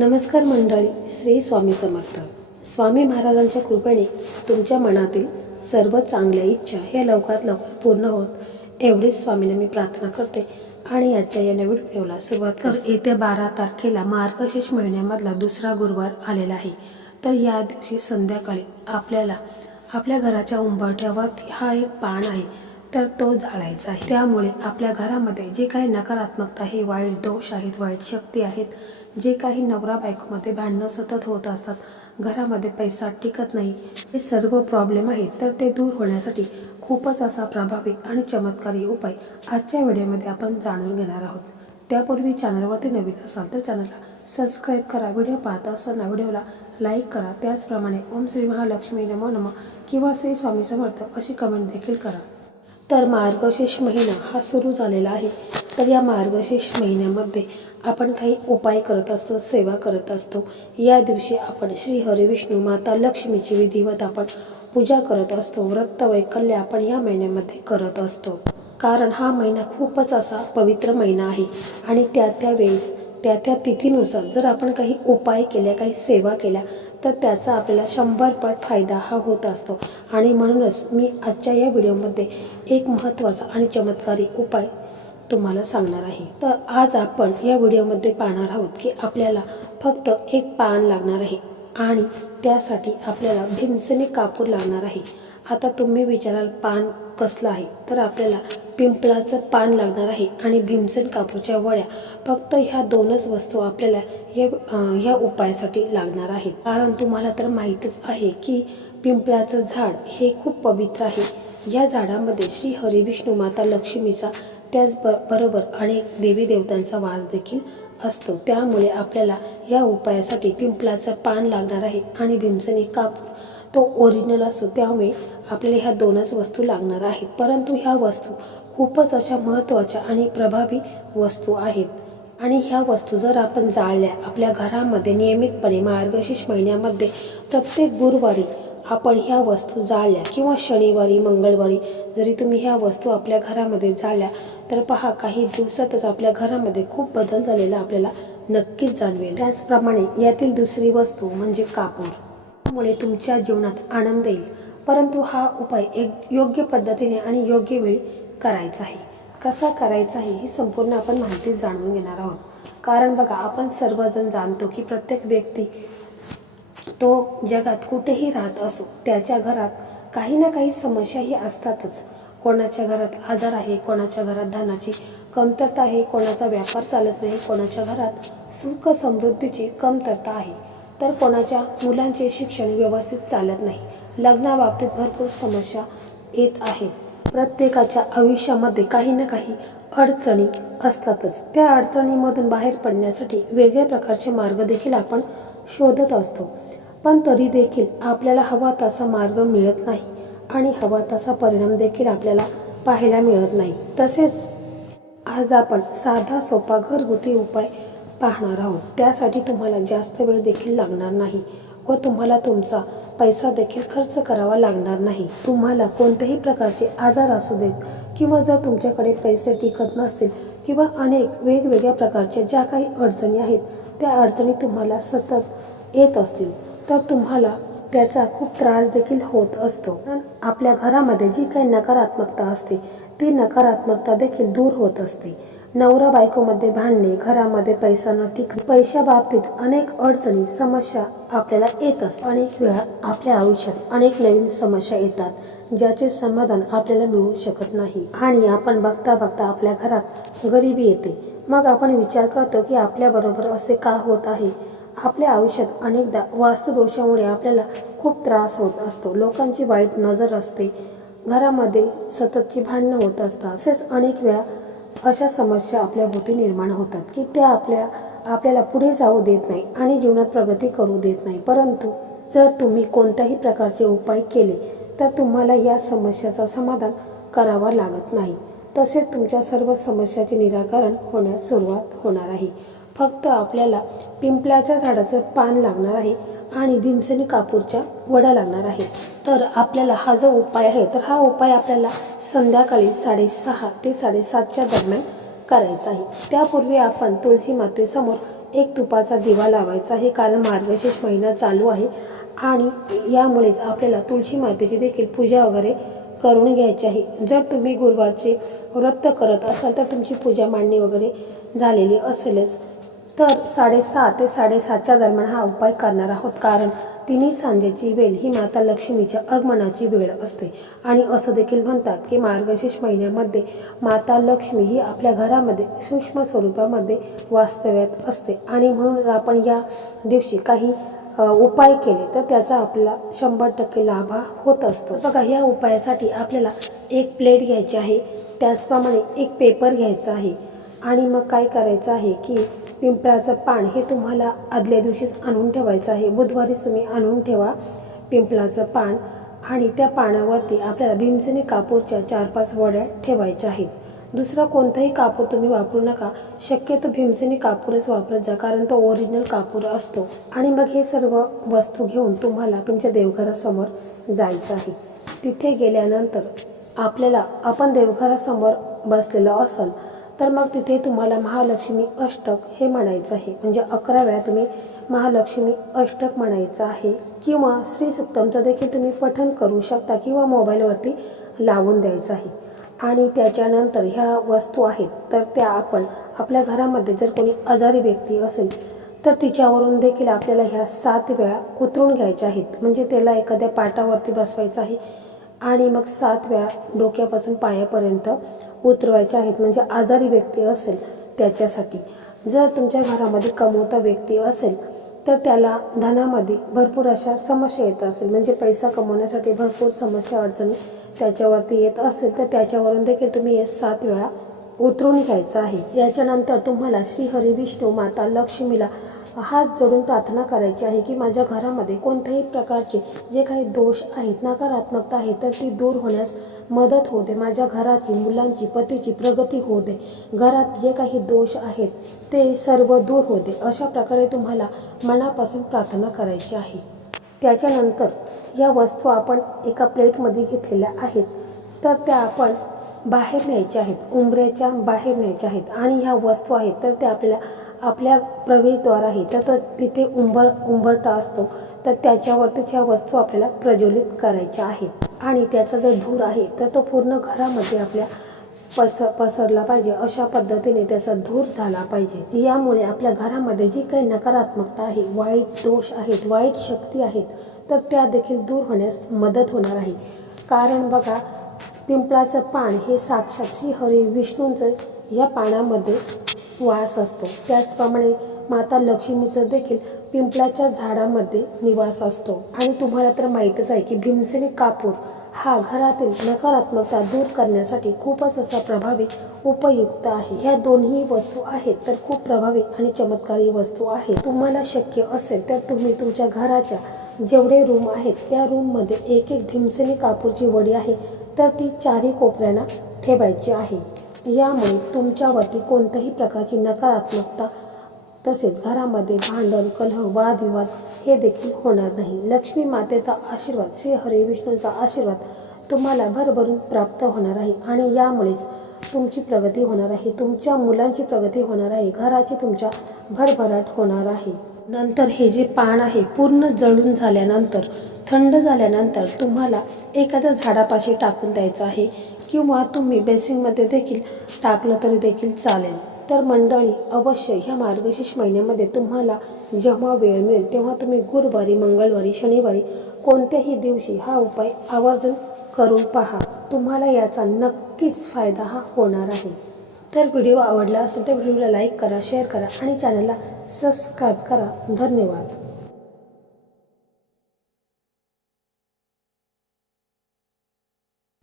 नमस्कार मंडळी श्री स्वामी समर्थ. स्वामी महाराजांच्या कृपेने तुमच्या मनातील सर्व चांगल्या इच्छा ह्या लवकरात लवकर पूर्ण होत एवढीच स्वामीने मी प्रार्थना करते आणि आजच्या या नवीन व्हिडिओला सुरुवात कर. येत्या बारा तारखेला मार्गशीर्ष महिन्यामधला दुसरा गुरुवार आलेला आहे. तर या दिवशी संध्याकाळी आपल्याला आपल्या घराच्या उंबरठ्यावरती हा एक पान आहे तर तो जाळायचा आहे. त्यामुळे आपल्या घरामध्ये जे काही नकारात्मकता आहे वाईट दोष आहेत वाईट शक्ती आहेत जे काही नवरा बायकोमध्ये भांडणं सतत होत असतात घरामध्ये पैसा टिकत नाही हे सर्व प्रॉब्लेम आहेत तर ते दूर होण्यासाठी खूपच असा प्रभावी आणि चमत्कारी उपाय आजच्या व्हिडिओमध्ये आपण जाणून घेणार आहोत. त्यापूर्वी चॅनलवरती नवीन असाल तर चॅनलला सबस्क्राईब करा. व्हिडिओ पाहत असताना व्हिडिओला लाईक करा. त्याचप्रमाणे ओम श्री महालक्ष्मी नमो नम किंवा श्री स्वामी समर्थ अशी कमेंट देखील करा. तर मार्गशीर्ष महिना हा सुरू झालेला आहे. तर या मार्गशीर्ष महिन्यामध्ये आपण काही उपाय करत असतो सेवा करत असतो. या दिवशी आपण श्री हरिविष्णू माता लक्ष्मीची विधिवत आपण पूजा करत असतो. व्रत वैकल्य आपण या महिन्यामध्ये करत असतो. कारण हा महिना खूपच असा पवित्र महिना आहे. आणि त्या त्या वेळेस त्या त्या तिथीनुसार जर आपण काही उपाय केल्या काही सेवा केल्या तर त्याचा आपल्याला शंभर पट फायदा हा होत असतो. आणि म्हणूनच मी आजच्या या व्हिडिओमध्ये एक महत्त्वाचा आणि चमत्कारी उपाय तुम्हाला सांगणार आहे. तर आज आपण या व्हिडिओमध्ये पाहणार आहोत की आपल्याला फक्त एक पान लागणार आहे आणि त्यासाठी आपल्याला भीमसेनी कापूर लागणार आहे. आता तुम्ही विचाराल पान कसलं आहे? तर आपल्याला पिंपळाचं पान लागणार आहे आणि भीमसेन कापूरच्या वड्या फक्त ह्या दोनच वस्तू आपल्याला या ह्या उपायासाठी लागणार आहेत. कारण तुम्हाला तर माहीतच आहे की पिंपळाचं झाड हे खूप पवित्र आहे. या झाडामध्ये श्री हरिविष्णू माता लक्ष्मीचा त्याच ब बरोबर अनेक देवी देवतांचा वास देखील असतो. त्यामुळे आपल्याला या उपायासाठी पिंपळाचं पान लागणार आहे आणि भीमसेनी कापूर तो ओरिजिनल असतो. त्यामुळे आपल्याला ह्या दोनच वस्तू लागणार आहेत. परंतु ह्या वस्तू खूपच अशा महत्त्वाच्या आणि प्रभावी वस्तू आहेत. आणि ह्या वस्तू जर आपण जाळल्या आपल्या घरामध्ये नियमितपणे मार्गशीर्ष महिन्यामध्ये प्रत्येक गुरुवारी आपण ह्या वस्तू जाळल्या किंवा शनिवारी मंगळवारी जरी तुम्ही ह्या वस्तू आपल्या घरामध्ये जाळल्या तर पहा काही दिवसातच आपल्या घरामध्ये खूप बदल झालेला आपल्याला नक्कीच जाणवेल. त्याचप्रमाणे यातील दुसरी वस्तू म्हणजे कापूर. त्यामुळे तुमच्या जीवनात आनंद येईल. परंतु हा उपाय एक योग्य पद्धतीने आणि योग्य वेळी करायचा आहे. कसा करायचा आहे ही संपूर्ण आपण माहिती जाणून घेणार आहोत. कारण बघा आपण सर्वजण जाणतो की प्रत्येक व्यक्ती तो जगात कुठेही राहत असो त्याच्या घरात काही ना काही समस्याही असतातच. कोणाच्या घरात आजार आहे कोणाच्या घरात धनाची कमतरता आहे कोणाचा व्यापार चालत नाही कोणाच्या घरात सुख समृद्धीची कमतरता आहे. तर कोणाच्या मुलांचे शिक्षण व्यवस्थित चालत नाही. लग्नाबाबतीत भरपूर समस्या येत आहे. प्रत्येकाच्या आयुष्यामध्ये काही ना काही अडचणी असतातच. त्या अडचणीमधून बाहेर पडण्यासाठी वेगळ्या प्रकारचे मार्ग देखील आपण शोधत असतो. पण तरी देखील आपल्याला हवा तसा मार्ग मिळत नाही आणि हवा तसा परिणाम देखील आपल्याला पाहायला मिळत नाही. तसेच आज आपण साधा सोपा घरगुती उपाय पाहणार आहोत. त्यासाठी तुम्हाला जास्त वेळ देखील लागणार नाही व तुम्हाला तुमचा पैसा देखील खर्च करावा लागणार नाही. तुम्हाला कोणत्याही प्रकारचे आजार असू देत किंवा जर तुमच्याकडे पैसे टिकत नसतील किंवा अनेक वेगवेगळ्या प्रकारच्या ज्या काही अडचणी आहेत त्या अडचणी तुम्हाला सतत येत असतील. तर तुम्हाला त्याचा खूप त्रास देखील होत असतो. कारण आपल्या घरामध्ये जी काही नकारात्मकता असते ती नकारात्मकता देखील दूर होत असते. नवरा बायकोमध्ये भांडणे घरामध्ये पैसा न टिकणे पैशा बाबतीत अनेक अडचणी समस्या आपल्याला येत असतात. अनेक वेळा आपल्या आयुष्यात अनेक नवीन समस्या येतात ज्याचे समाधान आपल्याला मिळू शकत नाही. आणि आपण बघता बघता आपल्या घरात गरिबी येते. मग आपण विचार करतो की आपल्याबरोबर असे का होत आहे? आपल्या आयुष्यात अनेकदा वास्तुदोषामुळे आपल्याला खूप त्रास होत असतो. लोकांची वाईट नजर असते. घरामध्ये सततची भांडणं होत असतात. तसेच अनेक वेळा अशा समस्या आपल्या भोवती निर्माण होतात की त्या आपल्या आपल्याला पुढे जाऊ देत नाही आणि जीवनात प्रगती करू देत नाही. परंतु जर तुम्ही कोणत्याही प्रकारचे उपाय केले तर तुम्हाला या समस्याचा समाधान करावा लागत नाही. तसेच तुमच्या सर्व समस्याचे निराकरण होण्यास सुरुवात होणार आहे. फक्त आपल्याला पिंपळाच्या झाडाचं पान लागणार आहे आणि भीमसेनी कापूरच्या वड्या लागणार आहे. तर आपल्याला हा जो उपाय आहे तर हा उपाय आपल्याला संध्याकाळी साडेसहा ते साडेसातच्या दरम्यान करायचा आहे. त्यापूर्वी आपण तुळशी मातेसमोर एक तुपाचा दिवा लावायचा आहे. कारण मार्गशीर्ष महिना चालू आहे आणि यामुळेच आपल्याला तुळशी मातेची देखील पूजा वगैरे करून घ्यायची आहे. जर तुम्ही गुरुवारचे व्रत करत असाल तर तुमची पूजा मांडणी वगैरे झालेली असेलच. तर साडेसहा ते साडेसातच्या दरम्यान हा उपाय करणार आहोत. कारण तिन्ही सांजेची वेळ ही माता लक्ष्मीच्या आगमनाची वेळ असते. आणि असं देखील म्हणतात की मार्गशीर्ष महिन्यामध्ये माता लक्ष्मी ही आपल्या घरामध्ये सूक्ष्म स्वरूपामध्ये वास्तव्यात असते. आणि म्हणून आपण या दिवशी काही उपाय केले तर त्याचा आपला शंभर टक्के लाभ होत असतो. बघा या उपायासाठी आपल्याला एक प्लेट घ्यायची आहे. त्याचप्रमाणे एक पेपर घ्यायचा आहे. आणि मग काय करायचं आहे की पिंपळाचं पान हे तुम्हाला आदल्या दिवशीच आणून ठेवायचं आहे. बुधवारीच तुम्ही आणून ठेवा पिंपळाचं पान आणि त्या पानावरती आपल्याला भीमसेनी कापूरच्या चार पाच वड्या ठेवायच्या आहेत. दुसरा कोणताही कापूर तुम्ही वापरू नका. शक्यतो भीमसेनी कापूरच वापरत जा कारण तो ओरिजिनल कापूर असतो. आणि मग हे सर्व वस्तू घेऊन तुम्हाला तुमच्या देवघरासमोर जायचं आहे. तिथे गेल्यानंतर आपल्याला आपण देवघरासमोर बसलेलो असाल तर मग तिथे तुम्हाला महालक्ष्मी अष्टक हे म्हणायचं आहे. म्हणजे अकरा वेळा तुम्ही महालक्ष्मी अष्टक म्हणायचं आहे. किंवा श्रीसुक्तमचं देखील तुम्ही पठन करू शकता किंवा मोबाईलवरती लावून द्यायचं आहे. आणि त्याच्यानंतर ह्या वस्तू आहेत तर त्या आपण आपल्या घरामध्ये जर कोणी आजारी व्यक्ती असेल तर तिच्यावरून देखील आपल्याला ह्या सात वेळा उतरून घ्यायच्या आहेत. म्हणजे त्याला एखाद्या पाटावरती बसवायचं आहे आणि मग सात वेळा डोक्यापासून पायापर्यंत उतरवायच्या आहेत. म्हणजे आजारी व्यक्ती असेल त्याच्यासाठी. जर तुमच्या घरामध्ये कमवता व्यक्ती असेल तर त्याला धनामध्ये भरपूर अशा समस्या येत असेल. म्हणजे पैसा कमवण्यासाठी भरपूर समस्या अडचणी त्याच्यावरती येत असेल तर त्याच्यावरून देखील तुम्ही हे सात वेळा उतरून घ्यायचं आहे. याच्यानंतर तुम्हाला श्री हरी विष्णू माता लक्ष्मीला हात जोडून प्रार्थना करायची आहे की माझ्या घरामध्ये कोणत्याही प्रकारचे जे काही दोष आहेत नकारात्मकता आहे तर ती दूर होण्यास मदत होऊ दे. माझ्या घराची मुलांची पतीची प्रगती होऊ दे. घरात जे काही दोष आहेत ते सर्व दूर होऊ दे. अशा प्रकारे तुम्हाला मनापासून प्रार्थना करायची आहे. त्याच्यानंतर या वस्तू आपण एका प्लेटमध्ये घेतलेल्या आहेत. तर त्या आपण बाहेर न्यायच्या आहेत. उंबऱ्याच्या बाहेर न्यायच्या आहेत. आणि ह्या वस्तू आहेत तर त्या आपल्याला आपल्या प्रवेशद्वार आहे तर तो तिथे उंबर उंबरटा असतो. तर त्याच्यावरती त्या वस्तू आपल्याला प्रज्वलित करायच्या आहेत. आणि त्याचा जो धूर आहे तर तो पूर्ण घरामध्ये आपल्या पस पसरला पाहिजे. अशा पद्धतीने त्याचा धूर झाला पाहिजे. यामुळे आपल्या घरामध्ये जी काही नकारात्मकता आहे वाईट दोष आहेत वाईट शक्ती आहेत तर त्या देखील दूर होण्यास मदत होणार आहे. कारण बघा पिंपळाचं पान हे साक्षात श्री हरी विष्णूंचं या पानामध्ये वास असतो. त्याचप्रमाणे माता लक्ष्मीचं देखील पिंपळाच्या झाडामध्ये निवास असतो. आणि तुम्हाला तर माहीतच आहे की भीमसेनी कापूर हा घरातील नकारात्मकता दूर करण्यासाठी खूपच असा प्रभावी उपयुक्त आहे. ह्या दोन्ही वस्तू आहेत तर खूप प्रभावी आणि चमत्कारी वस्तू आहे तुम्हाला शक्य असेल तर तुम्ही तुमच्या घराच्या जेवढे रूम आहेत त्या रूममध्ये एक एक भीमसेनी कापूरची वडी आहे तर ती चारही कोपऱ्यांना ठेवायची आहे. यामुळे तुमच्यावरती कोणत्याही प्रकारची नकारात्मकता तसेच घरामध्ये भांडण कलह वादविवाद हे देखील होणार नाही. लक्ष्मी मातेचा आशीर्वाद श्री हरी विष्णूंचा आशीर्वाद तुम्हाला भरभरून प्राप्त होणार आहे आणि यामुळेच तुमची प्रगती होणार आहे. तुमच्या मुलांची प्रगती होणार आहे. घराची तुमच्या भरभराट होणार आहे. नंतर हे जे पान आहे पूर्ण जळून झाल्यानंतर थंड झाल्यानंतर तुम्हाला एखाद्या झाडापाशी टाकून द्यायचं आहे. किंवा तुम्ही बेसिनमध्ये देखील टाकलं तरी देखील चालेल. तर मंडळी अवश्य ह्या मार्गशीर्ष महिन्यामध्ये तुम्हाला जेव्हा वेळ मिळेल तेव्हा तुम्ही गुरुवारी मंगळवारी शनिवारी कोणत्याही दिवशी हा उपाय आवर्जून करून पहा. तुम्हाला याचा नक्कीच फायदा हा होणार आहे. तर व्हिडिओ आवडला असेल तर व्हिडिओला लाईक करा शेअर करा आणि चॅनलला सबस्क्राईब करा. धन्यवाद.